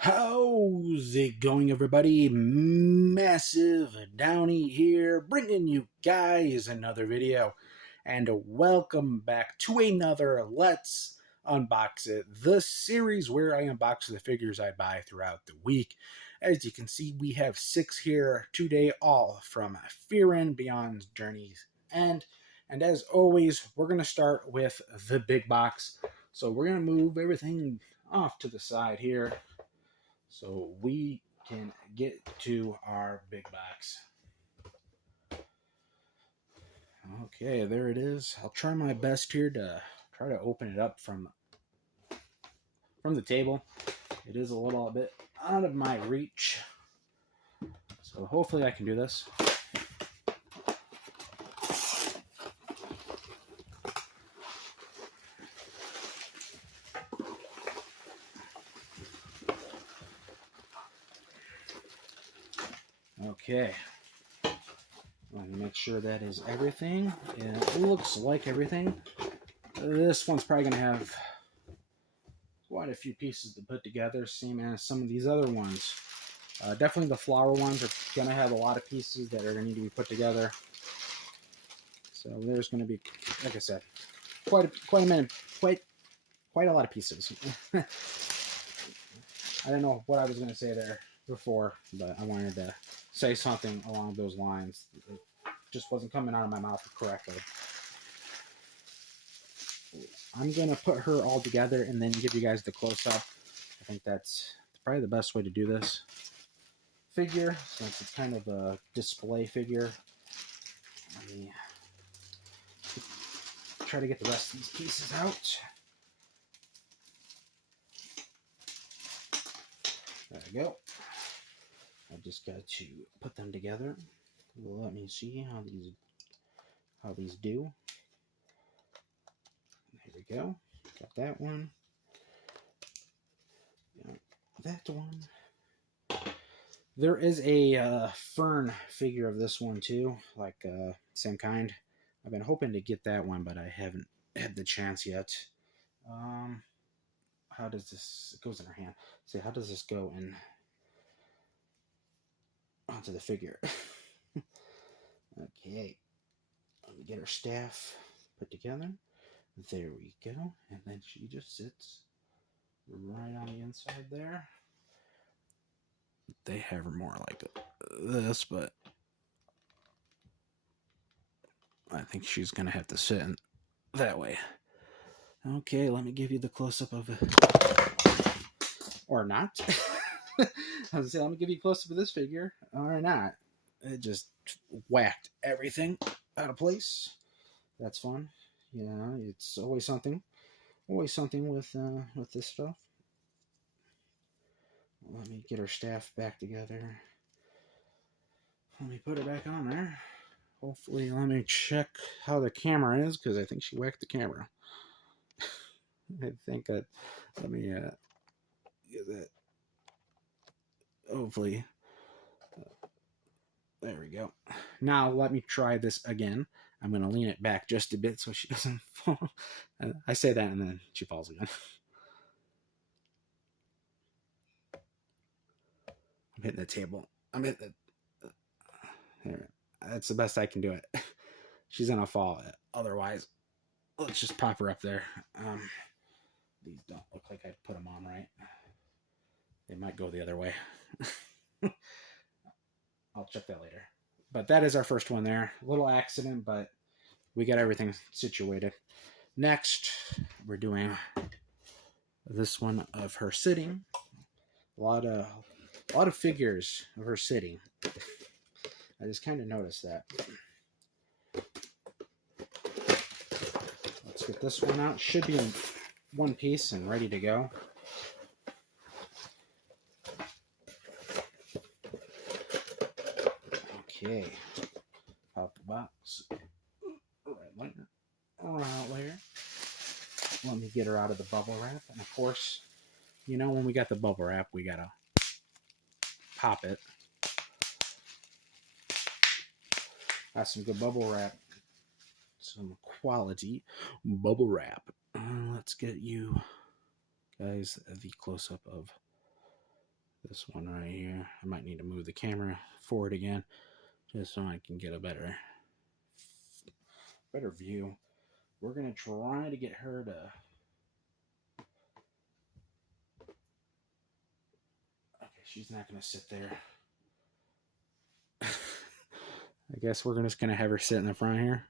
How's it going, everybody? Massive Downy here, bringing you guys another video, and welcome back to another Let's Unbox It, the series where I unbox the figures I buy throughout the week. As you can see, we have 6 here today, all from Fear and Beyond's Journey's End. And as always, we're going to start with the big box. So we're going to move everything off to the side here so we can get to our big box. Okay, there it is. I'll try my best here to try to open it up from the table. It is a little bit out of my reach, so hopefully I can do this. Okay, let me make sure that is everything. It looks like everything. This one's probably going to have quite a few pieces to put together, same as some of these other ones. Definitely the flower ones are going to have a lot of pieces that are going to need to be put together. So there's going to be, like I said, quite a lot of pieces. I don't know what I was going to say there before, but I wanted to say something along those lines. It just wasn't coming out of my mouth correctly. I'm going to put her all together and then give you guys the close-up. I think that's probably the best way to do this figure, since it's kind of a display figure. Let me try to get the rest of these pieces out. There we go. I just got to put them together. Let me see how these do. There we go. Got that one. Got that one. There is a fern figure of this one too, like same kind. I've been hoping to get that one, but I haven't had the chance yet. How does this? It goes in her hand. See, how does this go in onto the figure? Okay, let me get her staff put together. There we go, and then she just sits right on the inside there. They have her more like this, but I think she's gonna have to sit in that way. Okay, let me give you the close-up of it. Or not. I was gonna say, let me give you a close-up of this figure. Or not. It just whacked everything out of place. That's fun. Yeah, it's always something. Always something with this stuff. Let me get her staff back together. Let me put it back on there. Hopefully, let me check how the camera is, because I think she whacked the camera. I think that, let me get that. Hopefully, there we go. Now, let me try this again. I'm going to lean it back just a bit so she doesn't fall. I say that and then she falls again. I'm hitting the table. I'm hitting the... There. That's the best I can do it. She's going to fall. Otherwise, let's just pop her up there. These don't look like I put them on right. They might go the other way. I'll check that later. But that is our first one there. A little accident, but we got everything situated. Next, we're doing this one of her sitting. A lot of figures of her sitting. I just kind of noticed that. Let's get this one out. Should be in one piece and ready to go. Okay. Pop the box. Right layer. Let me get her out of the bubble wrap. And of course, you know, when we got the bubble wrap, we gotta pop it. Got some good bubble wrap. Some quality bubble wrap. Let's get you guys the close-up of This one right here. I might need to move the camera forward again just so I can get a better view. We're gonna try to get her to. Okay, she's not gonna sit there. I guess we're just gonna have her sit in the front here.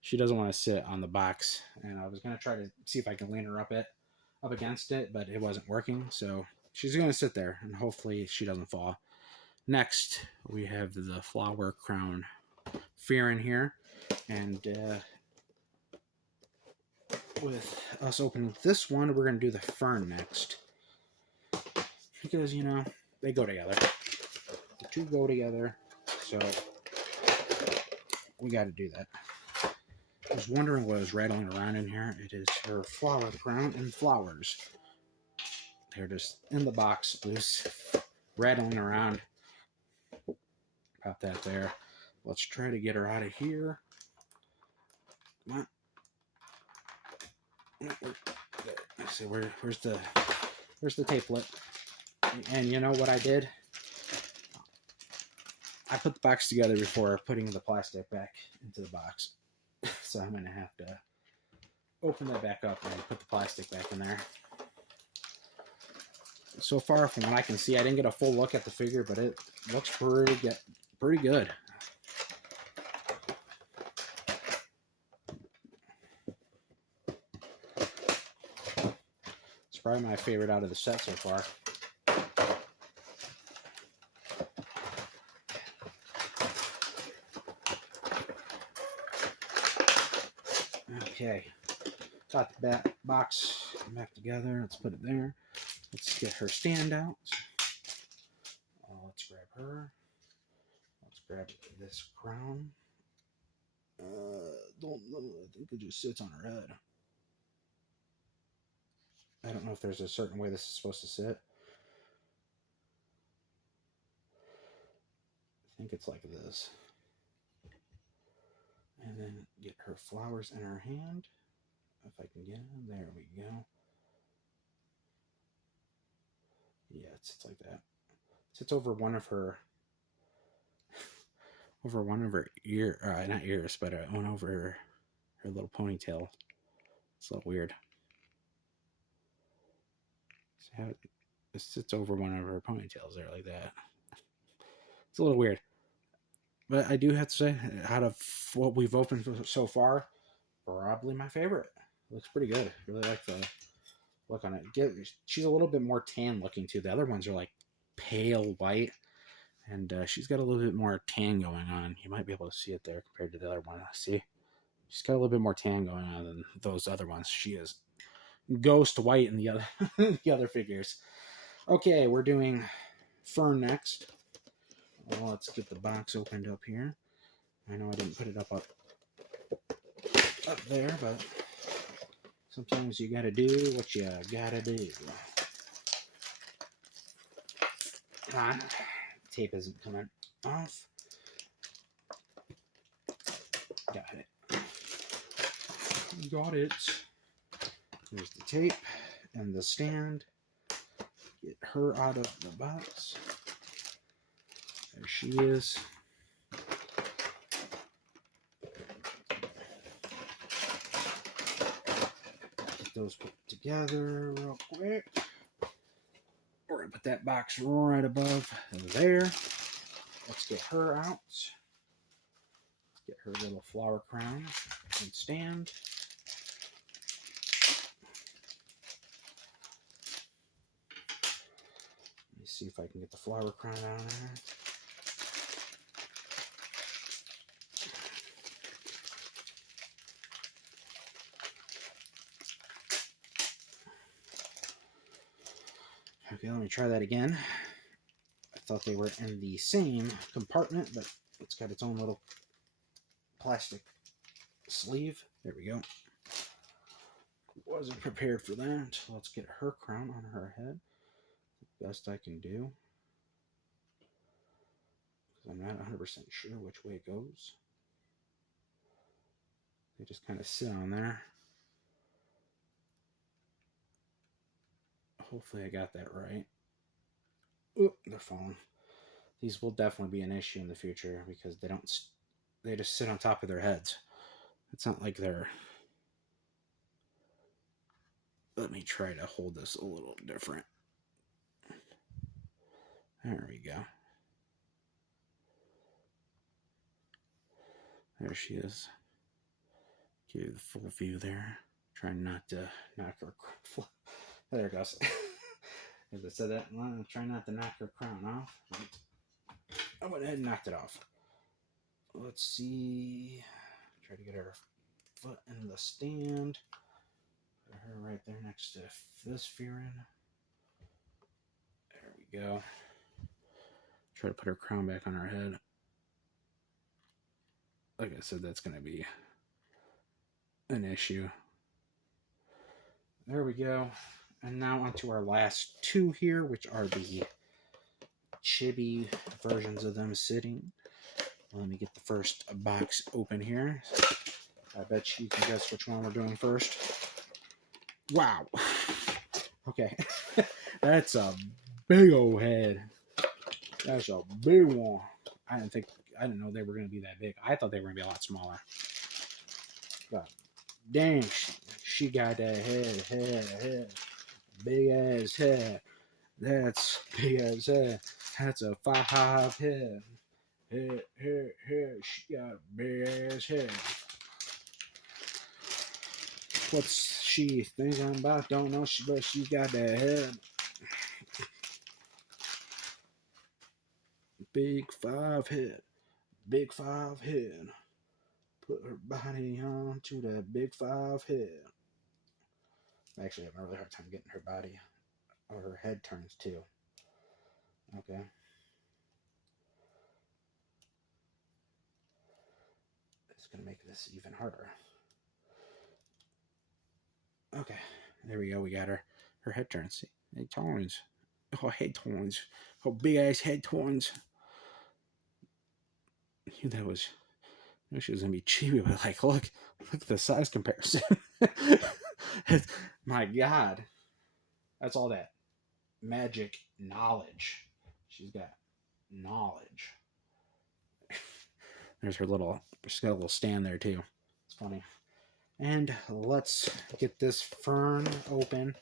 She doesn't want to sit on the box, and I was gonna try to see if I can lean her up against it, but it wasn't working. So she's gonna sit there, and hopefully she doesn't fall. Next, we have the flower crown fear in here, and with us opening this one, we're gonna do the fern next, because you know they go together. The two go together, so we got to do that. I was wondering what was rattling around in here. It is her flower crown and flowers. They're just in the box, loose, rattling around. About that there. Let's try to get her out of here. Come on. Let's see, where's the tapelet? And you know what I did? I put the box together before putting the plastic back into the box. So I'm going to have to open that back up and put the plastic back in there. So far, from what I can see, I didn't get a full look at the figure, but it looks pretty good. It's probably my favorite out of the set so far. Okay, got the box back together. Let's put it there. Let's get her stand out. Let's grab her. Let's grab this crown. Don't know. I think it just sits on her head. I don't know if there's a certain way this is supposed to sit. I think it's like this. And then get her flowers in her hand. If I can get them. There we go. Yeah, it sits like that. It sits over one of her ear, not ears, but one over her little ponytail. It's a little weird. See how it sits over one of her ponytails there like that. It's a little weird. But I do have to say, out of what we've opened so far, probably my favorite. It looks pretty good. Really like the look on it. She's a little bit more tan looking too. The other ones are like pale white, and she's got a little bit more tan going on. You might be able to see it there compared to the other one. See, she's got a little bit more tan going on than those other ones. She is ghost white in the other the other figures. Okay, we're doing fern next. Well, let's get the box opened up here. I know I didn't put it up there, but sometimes you gotta do what you gotta do. Come on. Tape isn't coming off. Got it. Got it. Here's the tape and the stand. Get her out of the box. There she is. Get those put together real quick. We're going to put that box right above there. Let's get her out. Let's get her little flower crown and stand. Let me see if I can get the flower crown out of there. Okay, let me try that again. I thought they were in the same compartment, but it's got its own little plastic sleeve. There we go. Wasn't prepared for that. Let's get her crown on her head. The best I can do. Because I'm not 100% sure which way it goes. They just kind of sit on there. Hopefully I got that right. Ooh, they're falling. These will definitely be an issue in the future because they just sit on top of their heads. It's not like they're... Let me try to hold this a little different. There we go. There she is. Give you the full view there. Trying not to knock her... There it goes. As I said that, I'm trying not to knock her crown off. I went ahead and knocked it off. Let's see. Try to get her foot in the stand. Put her right there next to this Fearin. There we go. Try to put her crown back on her head. Like I said, that's going to be an issue. There we go. And now onto our last two here, which are the chibi versions of them sitting. Let me get the first box open here. I bet you can guess which one we're doing first. Wow. Okay. That's a big old head. That's a big one. I didn't know they were going to be that big. I thought they were going to be a lot smaller. But dang, she got that head. Big ass head. That's big ass head. That's a 5 head. Head. She got a big ass head. What's she thinking about? Don't know, but she got that head. Big 5 head. Big 5 head. Put her body on to that big 5 head. Actually, I have a really hard time getting her body or her head turns too. Okay. It's going to make this even harder. Okay. There we go. We got her head turns. See? Head turns. Oh, head turns. Oh, big ass head turns. I knew that was... I knew she was going to be chibi, but like, look at the size comparison. My God. That's all that magic knowledge. She's got knowledge. There's her little... She's got a little stand there, too. It's funny. And let's get this fern open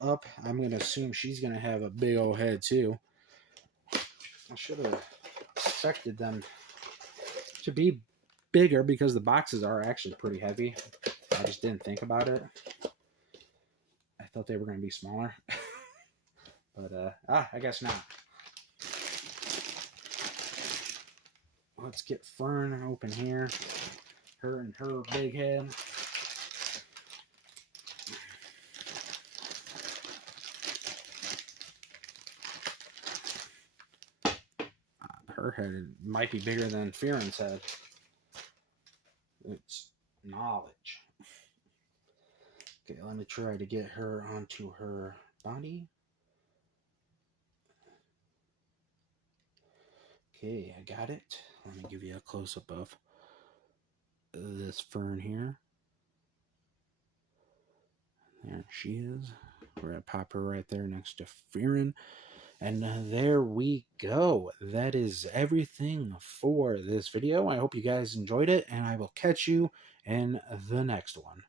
up. I'm going to assume she's going to have a big old head, too. I should have expected them to be bigger because the boxes are actually pretty heavy. I just didn't think about it. I thought they were going to be smaller. But, I guess not. Let's get Fern open here. Her and her big head. Her head might be bigger than Fearon's head. It's knowledge. Okay, let me try to get her onto her body. Okay, I got it. Let me give you a close-up of this Fern here. There she is. We're going to pop her right there next to Fearon. And there we go. That is everything for this video. I hope you guys enjoyed it, and I will catch you in the next one.